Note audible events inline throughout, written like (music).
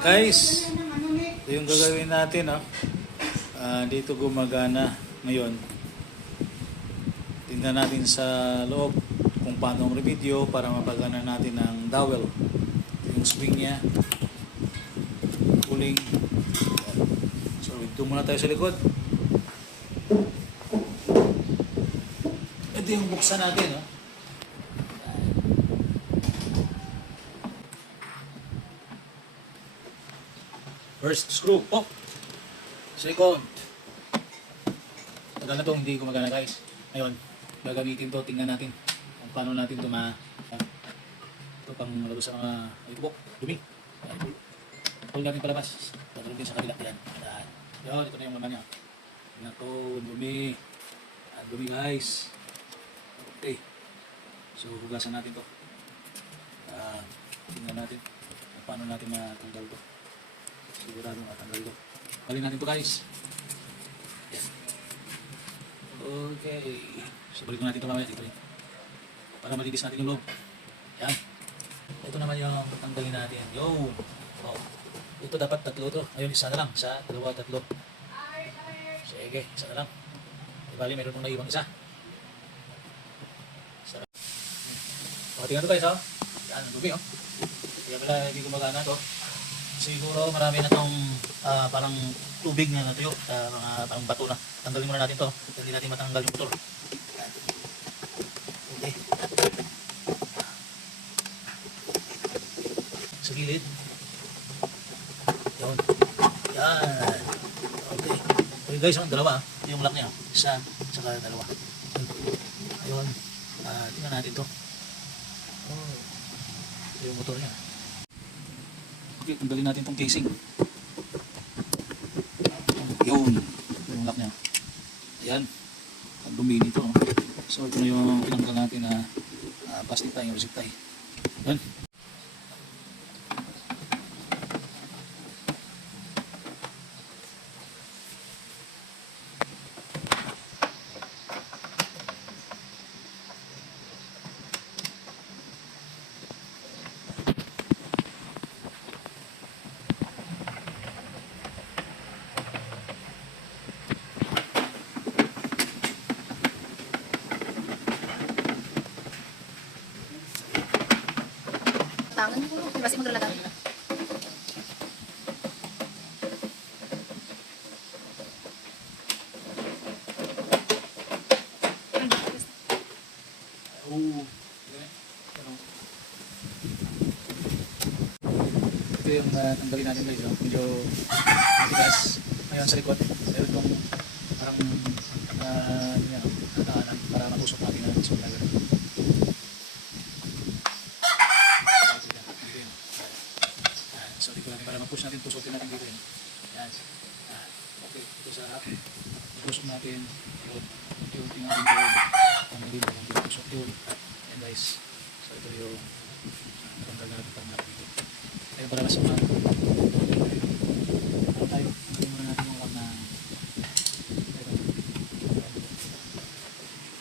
Guys, ito yung gagawin natin, no? Ah, dito gumagana ngayon. Tingnan natin sa loob kung paano ang video para mapagana natin ng dowel. Yung swing niya. Puling. So, ito muna tayo sa likod. Ito yung buksan natin, no? First screw, pop. Second. Tagal na to, hindi gumagana guys. Ngayon, gagamitin to, tingnan natin kung paano natin to ma... Ito pang lalo sa mga itubok, dumi. Yan. Pull natin palabas. Tatulog din sa kabila. Yan. Yan. Ito na yung laman niya. To, dumi. Yan, dumi guys. Okay. So, hugasan natin to. Ah, tingnan natin kung paano natin matanggal to. Sigurado matanggal to. Balik natin to guys. Yan. Okay. So balik natin ito mamaya dito rin. Para malinis natin yung loob. Yan. Ito naman yung tanggalin natin. Yo! Oh. Ito dapat tatlo to. Ayun, isa na lang. Isa, dalawa, tatlo. Sige, isa na lang. Di bali, meron pong naibang isa. Isa. O, tingnan to guys, oh. Yan, dumi, oh. Kaya pala, hindi gumagana to. Siguro marami na tong ah, parang tubig na natuyo, ah, mga parang bato na. Tanggalin muna natin to. Hindi natin matanggal yung motor. Okay. Sa gilid. Yun. Yan. Okay. Okay guys, ang dalawa. yung lock niya. Isa, saka dalawa. Ayun. Ah, tingnan natin to. Oh. Yung motor niya. Tanggalin natin tong casing. Yun. Yung lock niya. Ayan. Ang dumi nito. no? So, ito na yung tinanggal natin na uh, plastic tie, yung zip tie. Yan. Tangan ko. Kasi maglalagan. Oo. Ito yung uh, tanggalin natin guys. No? Medyo matigas. Ngayon sa likod. Meron itong parang uh, yun yan, tataanan para matusok natin isang driver. Yan. So dito natin para ma-push natin, tusukin natin dito yun. Yan. Yan. Okay, ito sa harap. Tusok natin. Unti-unti natin ito. Tanggalin. Hindi tusok yun. Yan guys. So ito yung tanggal na natin pang Ayun para mas mga ano tayo? Ano muna wag na.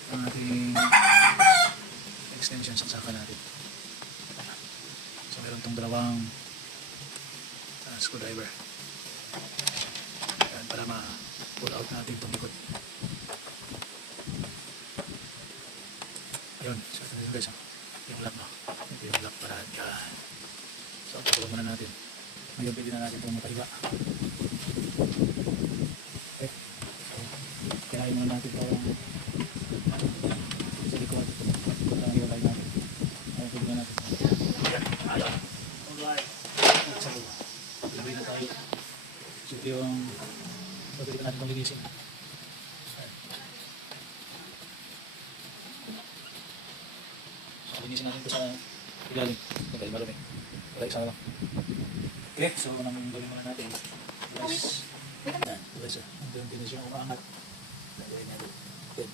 Ang ating extension sa saka natin. So meron dalawang uh, screwdriver. Yan, para ma-pull natin itong likod. Yun, so ito guys. oh. Yung lock no. Ito yung lock para dyan. Pakulo muna natin. Ngayon pwede na natin itong mapahiga. Okay. So, kirain muna natin ito sa likod. Para hiwalay natin. Ayun, pwede na natin. Ayan. Alright. Sa loob. Labay na tayo. Ito yung pagkita natin itong linisin. So, linisin natin ito sa ilalim. Okay, marami. Isa na lang. Okay, so unang gawin muna natin. Yes. Yan, yes. Hanggang din siya umaangat. Lagay natin. Good.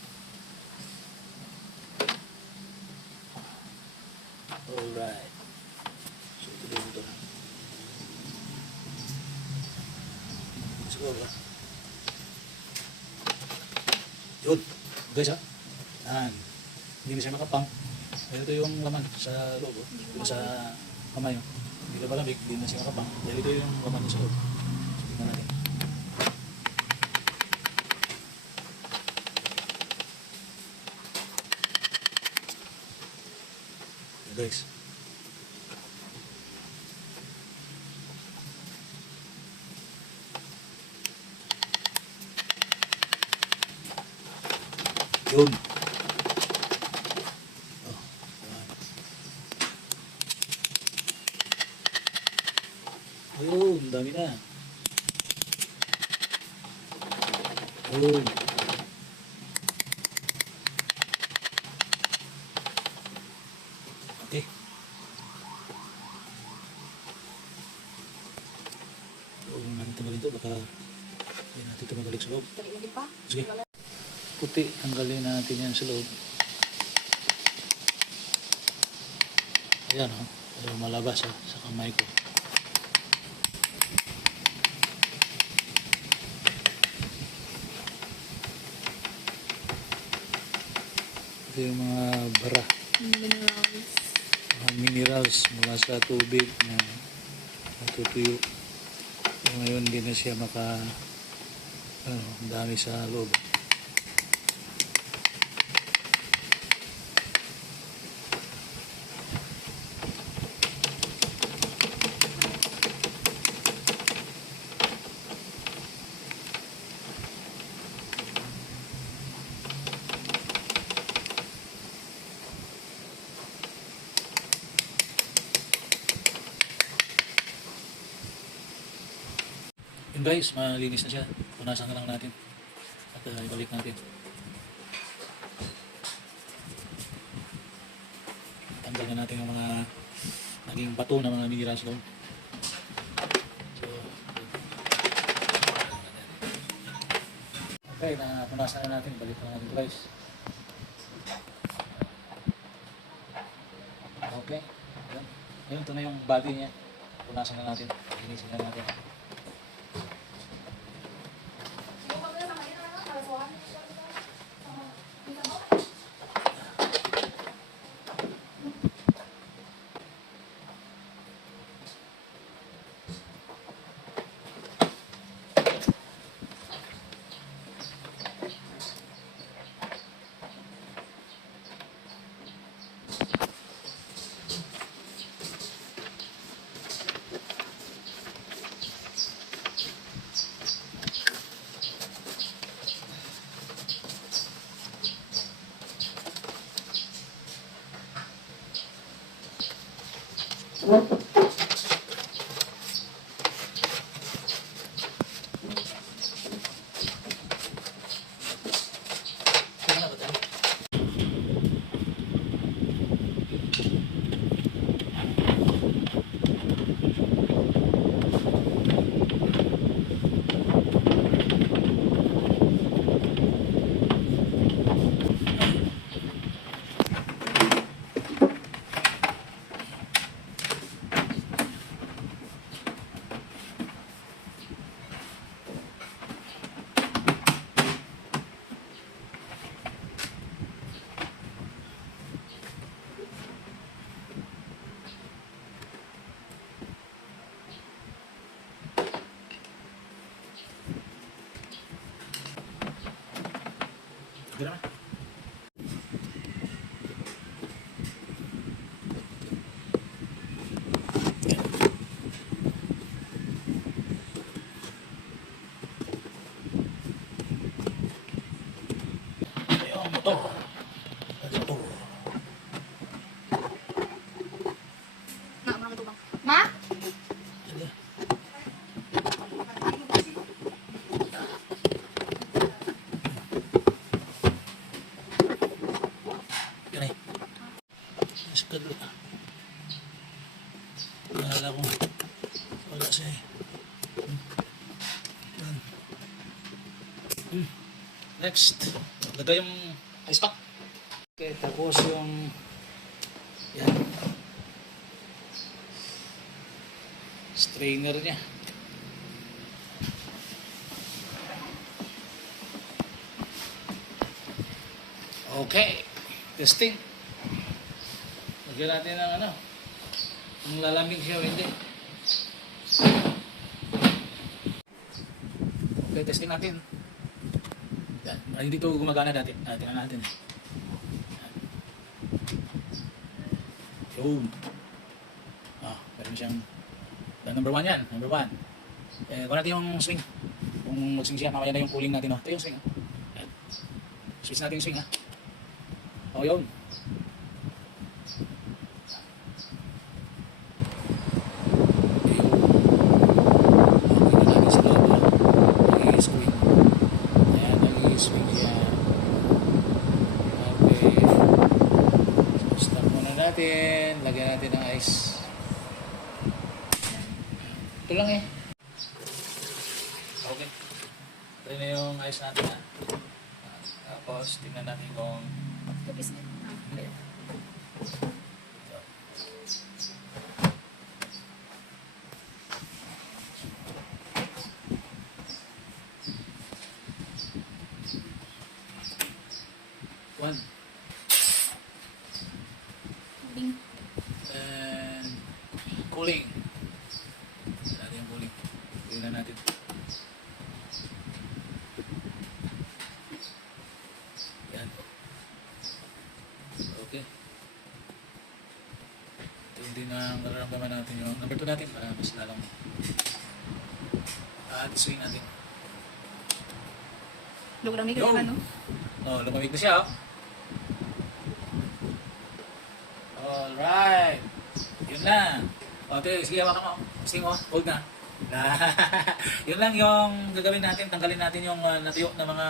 Alright. So ito din ito. Siguro ba? Yun. Guys ha. Yan. Hindi na siya makapang. Ito yung laman sa loob. Dito sa kamay. oh. Hindi na malamig, hindi na siya makapang. Dahil ito yung laman niya sa loob. Tingnan natin. Guys. Yun. Oh, yan. Ayun, dami na. Ayun. Okay. Huwag tanggalin ito, baka hindi natin ito magalik sa loob. Sige. Puti, tanggalin natin yan sa loob. Ayan o, oh. malabas ha, sa kamay ko. Ito yung mga bara, Minerals. mga minerals mula sa tubig na natutuyo. So, ngayon hindi na siya maka ano, dami sa loob. Guys, malinis na siya. Punasan na lang natin. At uh, ibalik natin. Tanggal na natin yung mga naging bato na mga minerals doon. Okay, na punasan na natin. Balik na natin guys. Okay. Yun. Yun, ito na yung body niya. Punasan na natin. Linisin na natin. Next. Lagay yung ice pack. Okay, tapos yung yan. Strainer niya. Okay. Testing. Lagyan natin ng ano. Kung lalamig siya hindi. Okay, testing natin. Yan. Ah, Hindi to gumagana dati. Ah, tingnan natin. Yun. Ah, meron siyang number one yan. Number one. Eh, kuha natin yung swing. Kung mag-swing siya, mamaya na yung cooling natin. Oh. Ito yung swing. Oh. Switch natin yung swing. Ha? Oh, yun. Okay na natin sa loob. oh. Nag-i-swing. Ayan, nag-i-swing siya. Okay. So, stop muna natin. Lagyan natin ng ice. Ito lang eh. Okay. Try na yung ice natin ha. Tapos, tingnan natin kung Tapos na. Ah, okay. one. Bing. And cooling. Tingnan natin yung cooling. Tingnan natin. Yan. Okay. Ito yung nararamdaman natin yung number 2 natin para mas lalong at swing natin. Yo. naman, no? Oh, lumamig na siya, oh. Alright. Yun na. Okay, sige, hawakan mo. Sige mo, hold na. (laughs) yun lang yung gagawin natin. Tanggalin natin yung uh, natuyo na mga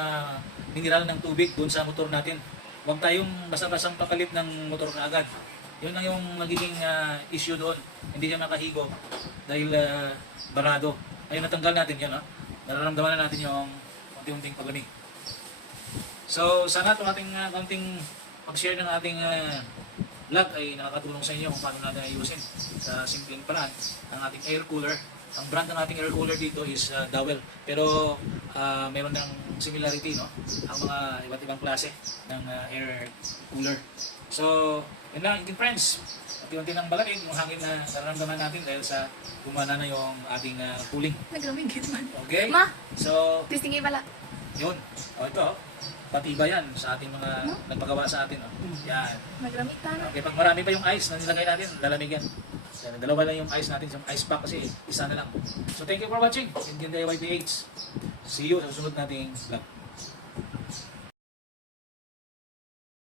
mineral ng tubig doon sa motor natin. Huwag tayong basta-bastang papalit ng motor na agad. Yun lang yung magiging ah, issue doon. Hindi siya makahigo dahil ah, barado. Ayun, natanggal natin yun. Oh. Nararamdaman na natin yung unti-unting paglamig. So, sana itong ating uh, konting pag-share ng ating uh, vlog ay nakakatulong sa inyo kung paano natin ayusin sa simpleng paraan ang ating air cooler. Ang brand ng ating air cooler dito is uh, Dowel. Pero uh, meron ng similarity, no? Ang mga iba't ibang klase ng uh, air cooler. So, yun lang, ating friends. Unti-unti ng balamig, yung hangin na nararamdaman natin dahil sa gumana na yung ating uh, cooling. Naglamig man. Okay? Ma, So, testing kayo pala. yun. O ito, oh. patibay yan sa ating mga nagpagawa sa atin. Oh. Yan. Naglamig ka na. Okay, pag marami pa yung ice na nilagay natin, lalamig yan. Yan, dalawa lang yung ice natin sa ice pack kasi isa na lang. So thank you for watching. Indian DIY PH. See you sa susunod nating vlog.